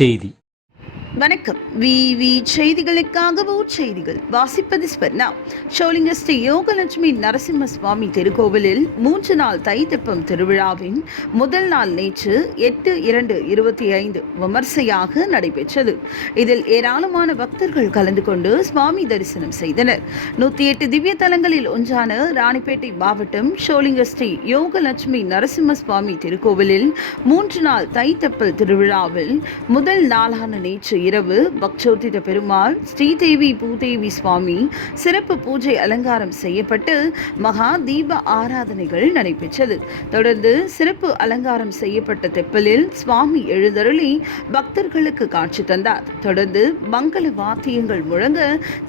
செய்தி வணக்கம். விவி செய்திகளுக்காகவோ செய்திகள். வாசிப்பது ஸ்பர்ணா ஷோலிங்க ஸ்ரீ யோகலட்சுமி நரசிம்ம சுவாமி திருக்கோவிலில் மூன்று நாள் தை தெப்பம் திருவிழாவின் முதல் நாள் நேற்று எட்டு இரண்டு இருபத்தி ஐந்து விமர்சையாக நடைபெற்றது. இதில் ஏராளமான பக்தர்கள் கலந்து கொண்டு சுவாமி தரிசனம் செய்தனர். நூற்றி எட்டு திவ்ய தலங்களில் ஒன்றான ராணிப்பேட்டை மாவட்டம் ஷோலிங்க ஸ்ரீ யோகலட்சுமி நரசிம்ம சுவாமி திருக்கோவிலில் மூன்று நாள் தை தெப்பல் திருவிழாவில் முதல் நாளான நேற்று இரவு பக்ஷோத்தித பெருமாள் ஸ்ரீதேவி பூதேவி சுவாமி சிறப்பு பூஜை அலங்காரம் செய்யப்பட்டு மகா தீப ஆராதனைகள் நடைபெற்றது. தொடர்ந்து சிறப்பு அலங்காரம் செய்யப்பட்ட தெப்பலில் சுவாமி எழுதருளி பக்தர்களுக்கு காட்சி தந்தார். தொடர்ந்து மங்கள வாத்தியங்கள் முழங்க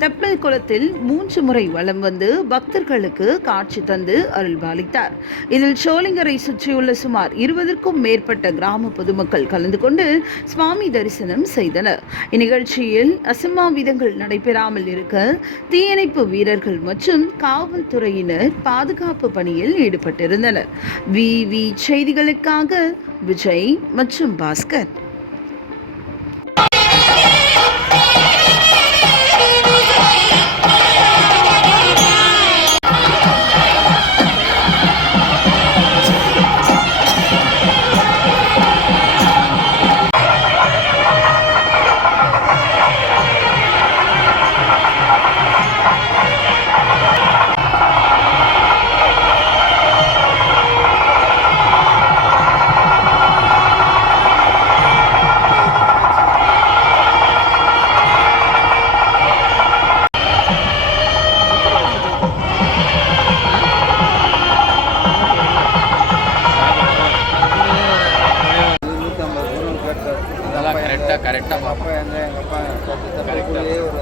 தெப்பல் குளத்தில் மூன்று முறை வலம் வந்து பக்தர்களுக்கு காட்சி தந்து அருள்பாலித்தார். இதில் சோளிங்கரை சுற்றியுள்ள சுமார் இருபதற்கும் மேற்பட்ட கிராம பொதுமக்கள் கலந்து கொண்டு சுவாமி தரிசனம் செய்தனர். இந்நிகழ்ச்சியில் அசம்பாவிதங்கள் நடைபெறாமல் இருக்க தீயணைப்பு வீரர்கள் மற்றும் காவல்துறையினர் பாதுகாப்பு பணியில் ஈடுபட்டிருந்தனர். வி. வி. செய்திகளுக்காக விஜய் மற்றும் பாஸ்கர். கரெக்டாக பார்ப்போம் எங்கள் எங்கள் அப்பா கரெக்டாக ஒரு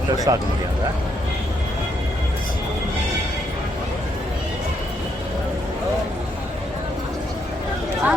ஃப்ரெஷ் ஆக முடியாது? ஆ